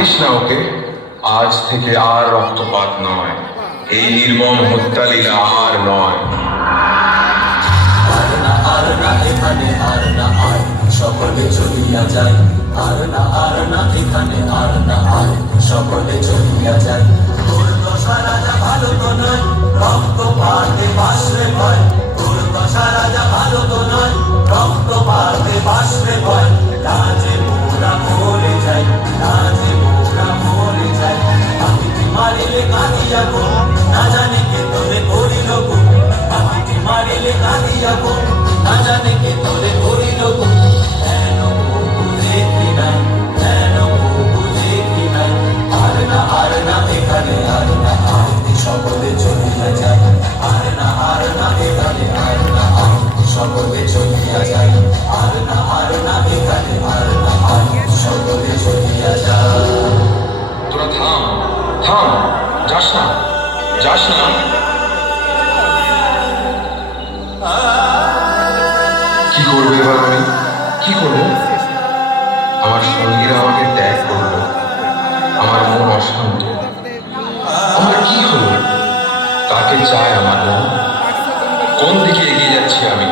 মারিস না ওকে, আজ থেকে আর রক্তপাত নয়, এই নির্মম হত্যা লীলা আর নয়। আর না এখানে আর না আয়, সকলে চলিয়া যায়। আর না এখানে আর না আয়, সকলে চলিয়া যায়। তোর দশা রাজা ভালো তো নয়, রক্ত পাতে বাসরে ভয়। তোর দশা রাজা ভালো তো নয়, রক্ত পাতে বাসরে ভয়। লাজে মোরা মরে যাই, লাজে মোরা মরে যাই। পাখিটি মারিলে কাঁদিয়া গো, না জানি কে তোরে করিল গো। পাখিটি মারিলে কাঁদিয়া গো, না জানি কে তোরে করিল গো। কেন বুঝে কি নাই, কেন বুঝে কি নাই। আর না এখানে আর না আয়, সকলে চলিয়া যায়। আর না এখানে আর না আয়, সকলে চলিয়া যায়। আর না এখানে আর না আয়, সকলে চলিয়া যায়। তোরা থাম, থাম, যাস না, যাস না। কি করবো এবার আমি, কি করবো? আমার সঙ্গীরা আমাকে ত্যাগ করলো, আমার মন অশান্ত। আমার কি হলো? কাকে চায় আমার মন? কোন দিকে এগিয়ে যাচ্ছি আমি?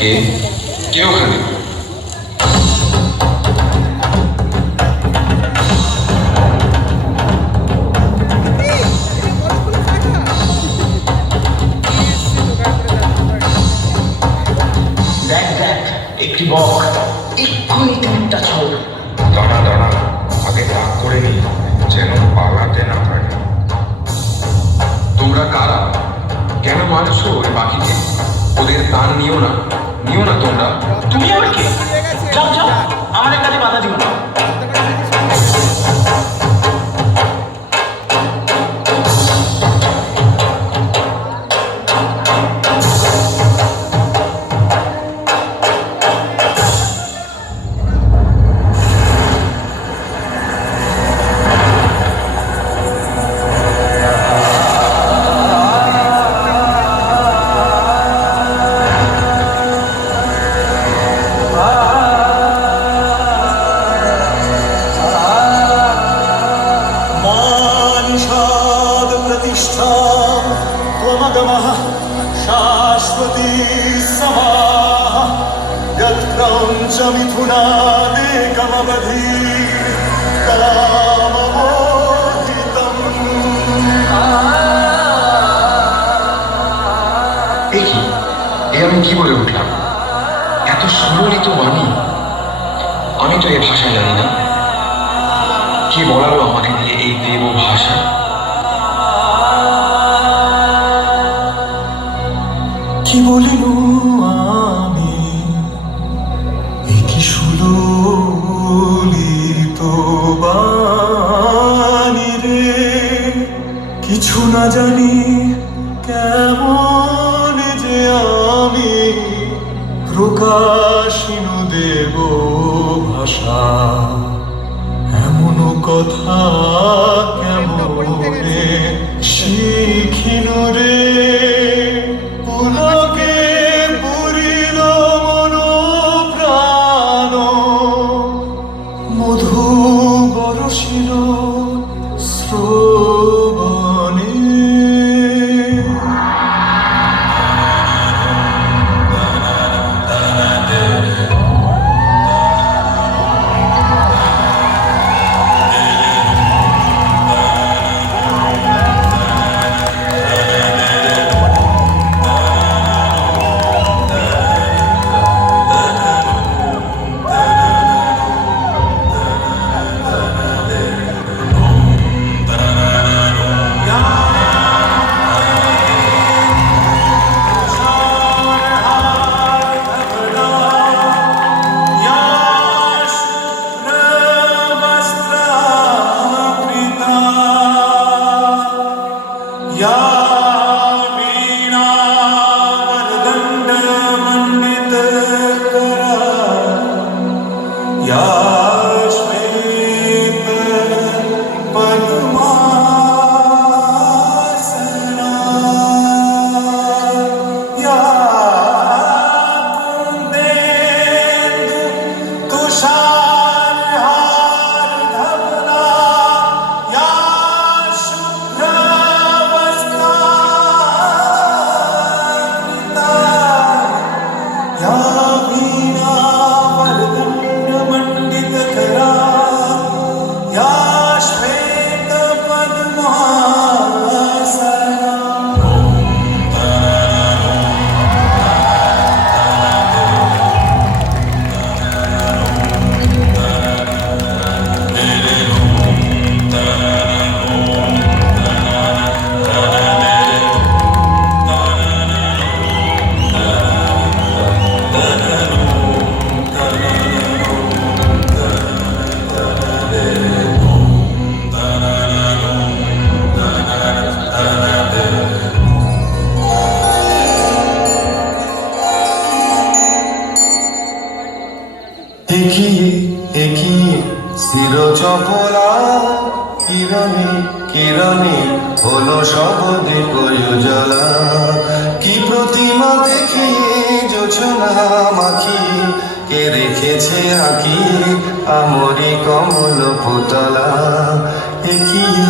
কে কে ওখানে? দেখ দেখ, একটি বক, এক্ষুনি তিনটা ছল। দাঁড়া দাঁড়া, আগে রাগ করে নি, যেন পালাতে না পারে। তোমরা কারা? কেন মারছো ওই পাখিকে? ওদের প্রাণ নিও না, নিও না তোমরা। তুমি আর কে? যাও যাও, আমাদের কাছে বাধা দিও না। त्वमगमः शाश्वती समाः यत्क्रौञ्च मिथुनादेकमवधि काममोहितम्। আমি কি বলে উঠলাম? এত সুললিত বাণী! আমি তো এ ভাষা জানি না। কি বলালো আমাকে দিয়ে এই দেব ভাষা? কি বলিল আমি, এ কি সুললিত বাণী রে। কিছু না জানি কেমন যে আমি, প্রকাশিনু দেব ভাষা। এমন কথা কেমনে শিখিনু রে। পুলকে পুরিল মন প্রাণ, মধু বরষিল শ্রবণে। চপলা কিরণে কিরণে হলো শবদে কয়ুজলা কি প্রতিমা দেখে জোছনা মাখি কে রেখেছে আঁকি আমরি কমল পুতলা একিয়ে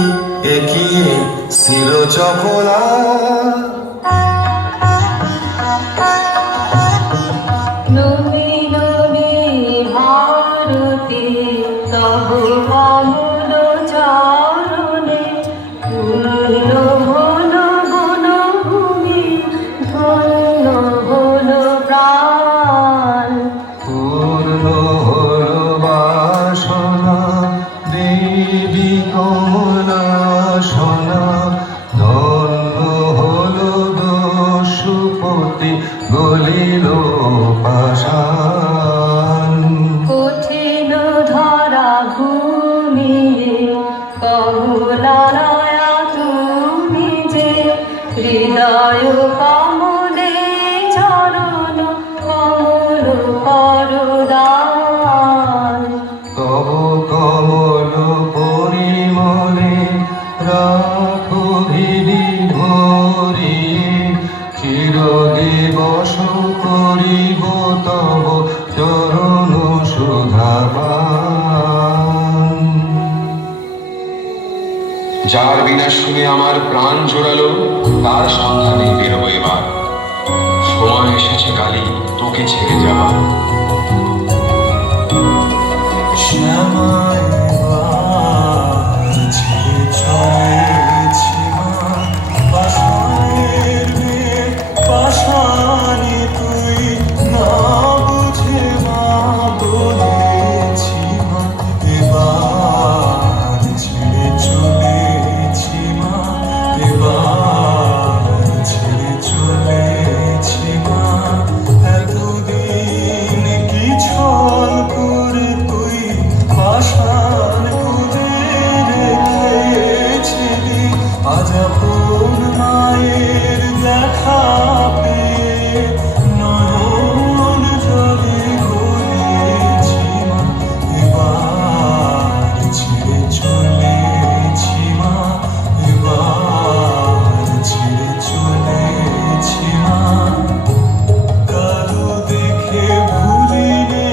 একিয়ে স্থির চপলা নবী নবী ভারতী তব কমল চরণে পূর্ণ হল বনভূমি ধন্য হল প্রাণ পূর্ণ হল বাসনা দেবী কমলা সোনা ধন্য হল দস্যুপতি গলিল পাষাণ কঠিন ধরা ভূমি কমলালয়া তুমি যে হৃদয় কমলে চরণ কমল করদান তব কমল পরিমলে রাখো হৃদি ভরিয়ে চিরদিবস করিব তব চরণ সুধাপান যার বিনা শুনে আমার প্রাণ জোড়ালো তার সন্ধানে বেরোবো এবার সময় এসেছে কালী তোকে ছেড়ে যাওয়া শ্যামায় বাজছে চলেছি মা পাষাণের মেঘ পাষাণে তুই না বুঝে মা বলেছি মা এবার ছেড়ে চলেছি মা এবার ছেড়ে চলেছি মা এতদিন কি ছল করে তুই পাষাণ খুদে রেখেছিলি আজ আপন মায়ের দেখা পেয়ে নয়ন জলে গড়িয়েছি মা এবার ছেড়ে চলেছি মা এবার ছেড়ে চলেছি মা কালো দেখে ভুলিনে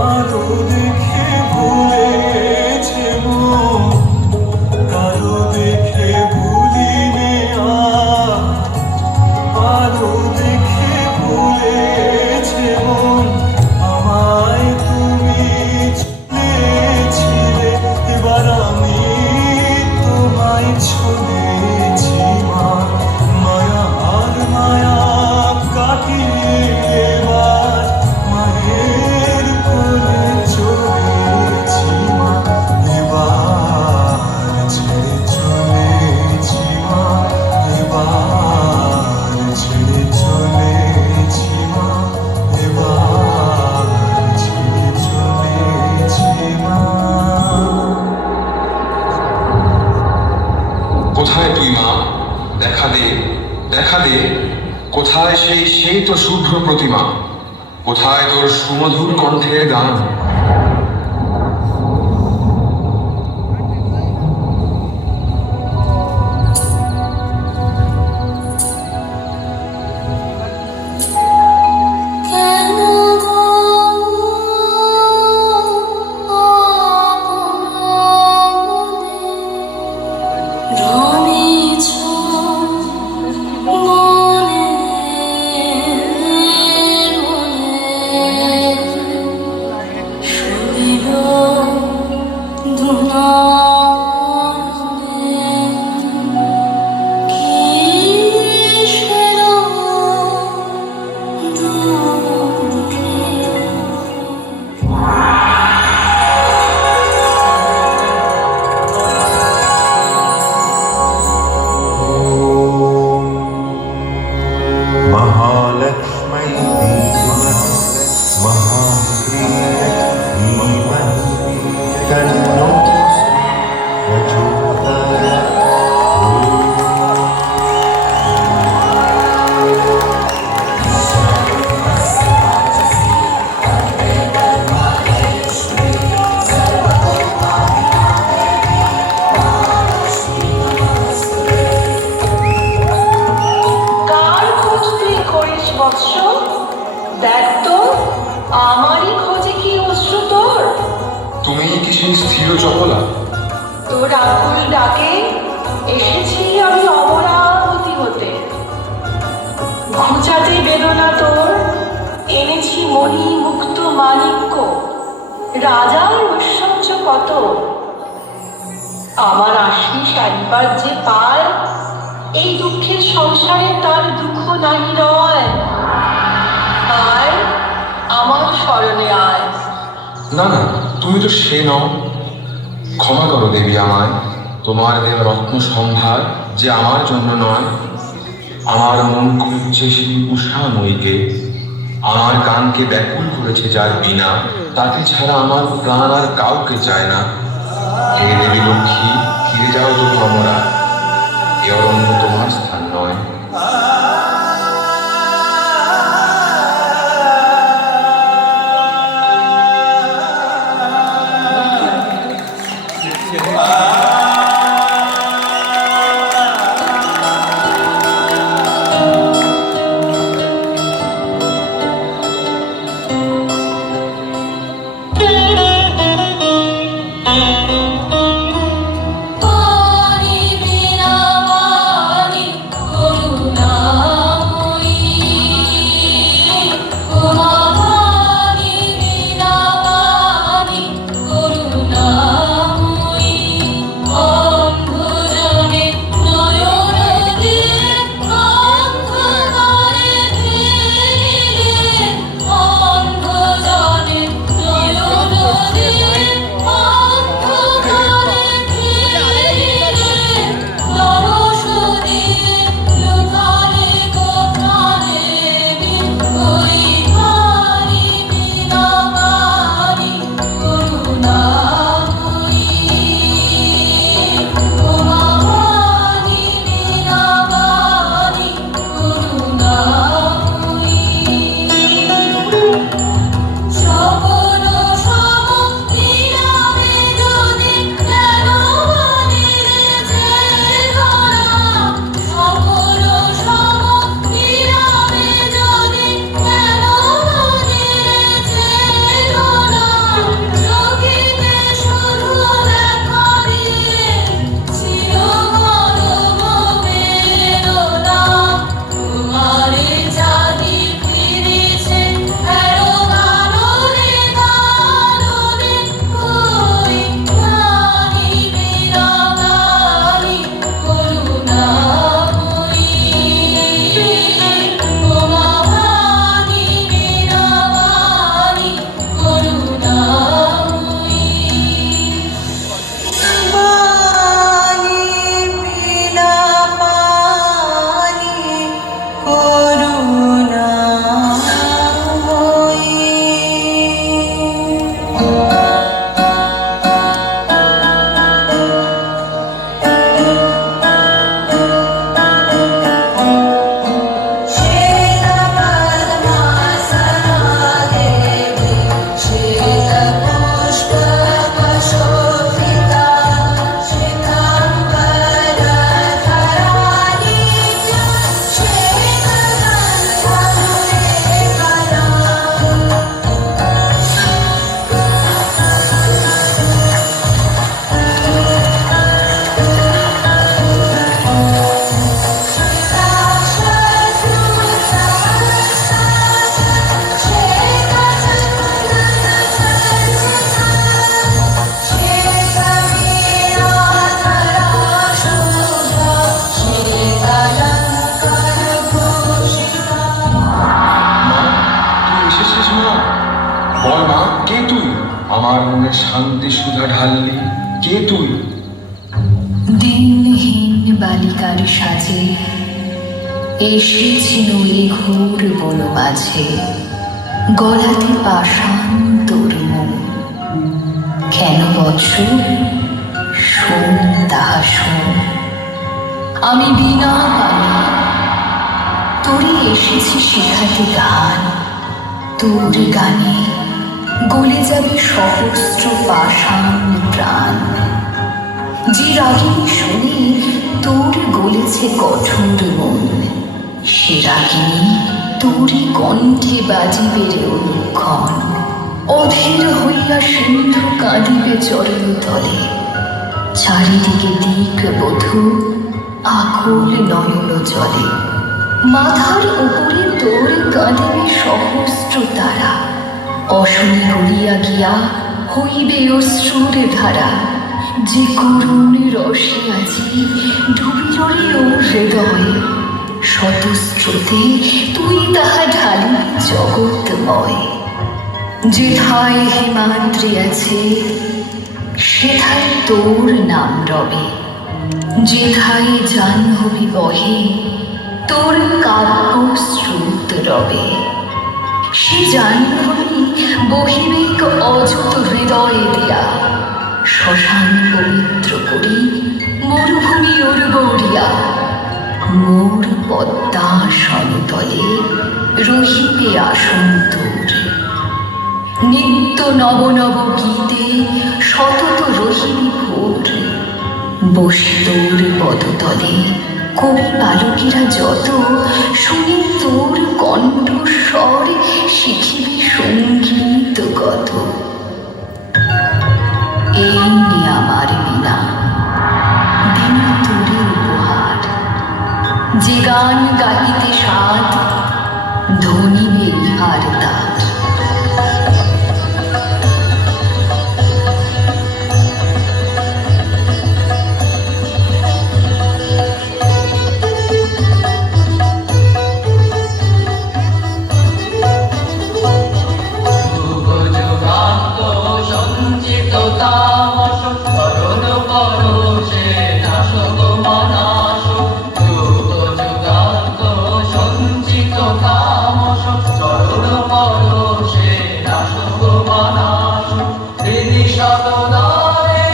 আলো দেখে ভুলেছে মন কালো দেখে ভুলিনে আলো দেখে ভুলেছে মন আমায় তুমি ছুঁয়েছিলে এবার আমি তোমায় ছুঁয়েছি মা মায়া আর মায়া কাটিয়ে এবার মায়ের কোলে চলেছি মা এবার ছেড়ে চলেছি মা এবার ছেড়ে চলেছি মা এবার ছেড়ে চলেছি মা কোথায় তুই মা দেখা দে দেখা দে কোথায় সেই তো শুভ্র প্রতিমা কোথায় তোর সুমধুর কণ্ঠের গান কেন রমেছ মনে মনে গো চপলা? তোর আকুল ডাকে এসেছি আমি অমরাবতী হতে। ঘুচাতে বেদনা তোর এনেছি মণি মুক্ত মাণিক্য, রাজার ঐশ্বর্য কত। আমার আশিস একবার যে পায়, এই দুঃখের সংসারে তার দুঃখ নাহি রয়। আয় আমার স্মরণে আয়। না না, তুমি তো সে নও। ক্ষমা করো দেবী আমায়, তোমার দেওয়া রত্ন সম্ভার যে আমার জন্য নয়। আমার মন খুঁজছে সেই উষাময়ীকে, আমার কানকে ব্যাকুল করেছে যার বিনা, তাকে ছাড়া আমার প্রাণ আর কাউকে চায় না। হে দেবী লক্ষ্মী, ফিরে যাও তুমি অমরা, এ অরণ্য তোমার স্থান নয়। পানি বিনা পানি করুণাময়ী, ওমা পানি বিনা পানি করুণাময়ী। অন্ধজনে নয়ন দিয়ে অন্ধকারে ফিরিলে, অন্ধজনে নয়ন দিয়ে অন্ধকারে ফিরিলে, দরস দিয়ে লুকালে কোথালে ওই পানি বিনা পানি করুণাময়ী, ওমা পানি বিনা পানি করুণাময়ী। সকল সম নিরামে যদি কেন বানিয়েছে ধরা, সকল সম নিরামে যদি কেন বানিয়েছে ধরা, চোখেতে শুধু দেখা দিয়ে চিরকলম বেদনা। তোমারে জানি ফিরেছে এরো কারণে কারণে, ওই পানি বিনা পানি করুণাময়ী, ওমা পানি বিনা পানি করুণাময়ী। পানি বিনা পানি করুণাময়ী। মা, তুই এসেছিস মা? বল মা, কে তুই? আমার মনে শান্তি সুধা ঢাললি, কে তুই? দিনহীন বালিকার সাজে এসেছি নই ঘোর বন মাঝে, গলাতে পাষাণ তোর মন। কেন বৎস শোন তাহা শোন, আমি বিনা পানি তোরে এসেছি শেখাতে গান। তোর গানে গলে যাবে সহস্র পাষাণ প্রাণ, যে রাগিনী শুনে তোর গলেছে কঠোর মন, সে রাগিনী তোরই কণ্ঠে বাজিবে রে অনুক্ষণ। অধীর হইয়া সিন্ধু কাঁদিবে চরণ তলে, চারিদিকে দিক বধূ আকুল নয়ন জলে। মাথার উপরে তোর কাঁদিবে সহস্র তারা, অশনি গড়িয়া গিয়া হইবে অশ্রুর ধারা। যে করুণ রসে আজি ডুবিল রে ওর হৃদয়, শতস্রোতে তুই তাহা ঢালিবি জগৎময়। যেথায় হিমাদ্রি আছে সেথায় তোর নাম রবে, যেথায় জাহ্নবী বহে তোর কাব্য স্রোত রবে। সে জাহ্নবী বহিবেক অযুত হৃদয় দিয়া, শ্মশান পবিত্র করি মরুভূমি উর্বরিয়া। মোর পদ্মা সমতলে রহিবে আসন তোর, নিত্য নব নব গীতে সতত রহিবি ভোর। বসে তোর পদতলে কবি বালকেরা যত, শুনি তোর কণ্ঠস্বর শিখিবে সঙ্গীত কত। এই নিয়ে আমার বিনা দিন তোরে উপহার, যে গান গাহিতে সাধ ধনিবে ইহার তার। যুগান্ত সঞ্চিত তামস করুণ পরশে নাশক মনাশ। যুগান্ত সঞ্চিত তামস করুণ পরশে নাশক মনাশ। বিধি শতদারে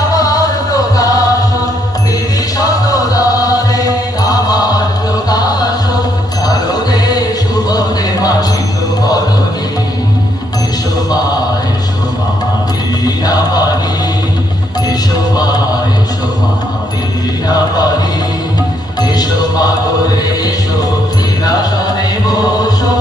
আমার প্রকাশ, বিধি শতদারে আমার প্রকাশ। শারদে শুভদে মাসিক বরণী, এসো মা বীণা পানি, এসো মা বীণা পানি। এসো মা করে এসো বৃন্দাসনে বসো,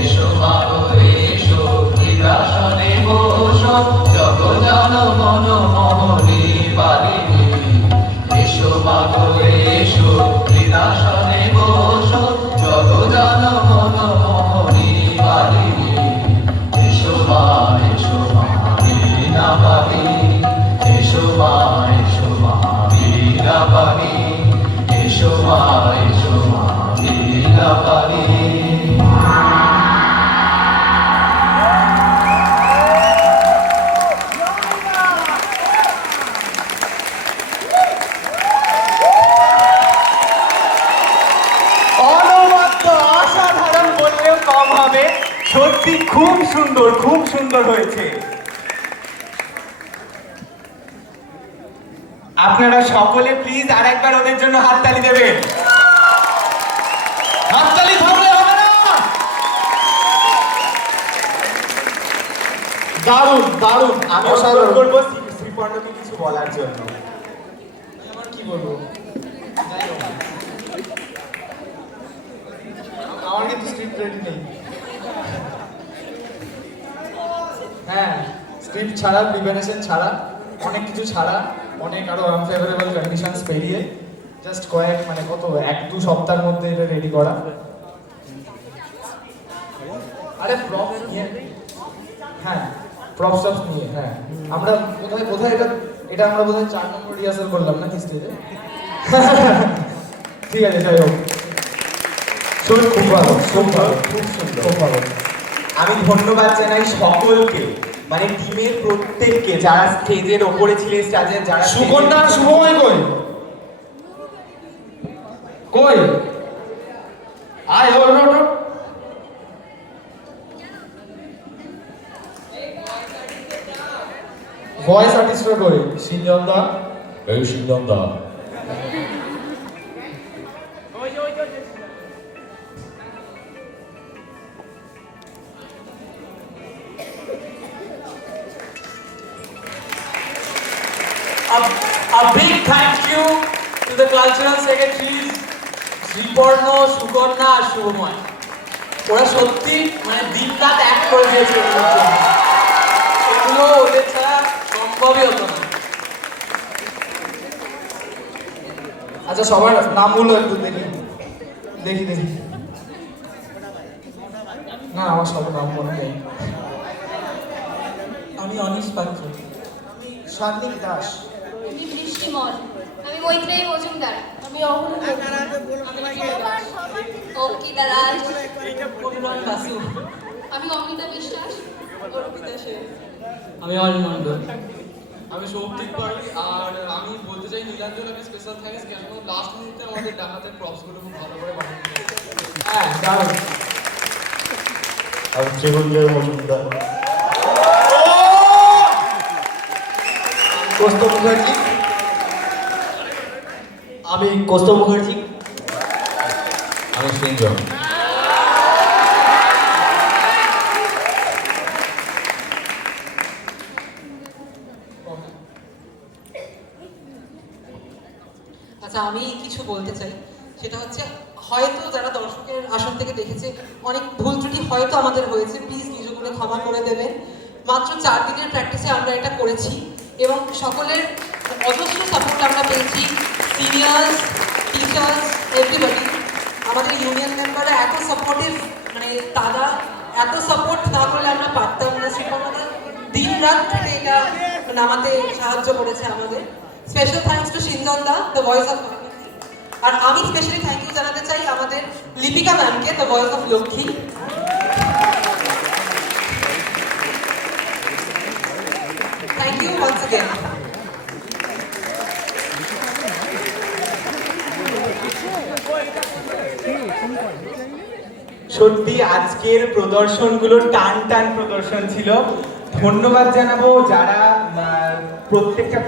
এসো মা করে এসো বৃন্দাসনে বসো। জগজান মন মোহনী বালিনী, এসো মা করে এসো বৃন্দাসনে বসো। জগজান মন মোহনী বালিনী, এসো মা বীণা পানি, এসো মা বীণা পানি, এসো মা বীণা পানি। অনবদ্য অসাধারণ বললেও কম হবে, সত্যি খুব সুন্দর হয়েছে। আপনারা সকলে প্লিজ আরেকবার ওদের জন্য হাততালি দেবেন। হাততালি থামলে হবে না। দারুণ। আমি অনুরোধ করবো শ্রীপর্ণকে কিছু বলার জন্য। আমার কি বলবো, আমার কিন্তু স্ক্রিপ্ট রেডি নেই। হ্যাঁ, স্ক্রিপ্ট ছাড়া, প্রিপারেশন ছাড়া, অনেক কিছু ছাড়া, অনেক আরো আনফেভারেবল কন্ডিশনস পেরিয়ে জাস্ট কয়েক কত 1-2 সপ্তাহের মধ্যে এটা রেডি করা। আরে প্রপস নিয়ে, হ্যাঁ প্রপস নিয়ে, হ্যাঁ আমরা কোথায় এটা আমরা বোধহয় 4 নম্বর রিহার্সাল করলাম নাকি স্টেজে। ঠিক আছে, যাই হোক, খুব ভালো, খুব ভালো। আমি ধন্যবাদ জানাই সকলকে, টিমের প্রত্যেককে, যারা স্টেজের ওপরে ছিলেন, স্টেজের যারা সুকন্যা শুভময় কই আয় ওঠ ভয়েস আর্টিস্টরা কই? সিঞ্জন দা, এই সিঞ্জন দা। A big thank you to the cultural secretaries Sriparna, Sukanya আর শুভময়। ওরা সত্যি দিন রাত এক করে দিয়েছে। এগুলো ওদের ছাড়া সম্ভবই হতো না। আচ্ছা সবার নামগুলো একটু দেখি দেখি দেখি না আমার সবার নাম মনে নেই। আমি অনিশ পাত্র, সান্দিক দাস, আমি বৃষ্টি মল, আমি মৈত্রেয়ী মজুমদার, আমি অঙ্কিতা দাস, পরিবার বাসু, আমি অমিতা বিশ্বাস, অর্পিতা সেন। আমি অনিল মন্ডল, আমি সৌপ্তিক পাড়ি। আর আমি বলতে চাই নীলাঞ্জনকে স্পেশাল থ্যাঙ্কস, কেন লাস্ট মুহূর্তে আমাদের ডাকাতের প্রপসগুলো খুব ভালো করে বানানো হয়েছে। হ্যাঁ দারুণ। আমি ত্রিগুঞ্জয় মজুমদার। কৌস্তব মুখার্জি, আমি কৌস্তব মুখার্জি। আমি সিঞ্জন। আচ্ছা, আমি কিছু বলতে চাই, সেটা হচ্ছে হয়তো যারা দর্শকের আসন থেকে দেখেছে অনেক ভুল ত্রুটি হয়তো আমাদের হয়েছে, প্লিজ নিজগুলো ক্ষমা করে দেবেন। মাত্র 4 দিনের প্র্যাকটিসে আমরা এটা করেছি এবং সকলের অজস্র সাপোর্ট আমরা পেয়েছি, সিনিয়র্স, টিচার্স, এভরিবডি। আমাদের ইউনিয়ন মেম্বাররা এত সাপোর্টিভ, মানে তারা এত সাপোর্ট না করলে আমরা পারতাম না। শ্রীপর্ণদা দিন রাত থেকে এটা নামাতে সাহায্য করেছে আমাদের। স্পেশাল থ্যাঙ্কস টু সিঞ্জন দা, দ্য ভয়েস অফ। আর আমি স্পেশালি থ্যাংক ইউ জানাতে চাই আমাদের লিপিকা ম্যামকে, the voice of Lakshmi. Thank you once again. সত্যি আজকের প্রদর্শনগুলো টান টান প্রদর্শন ছিল। ধন্যবাদ জানাবো যারা প্রত্যেকটা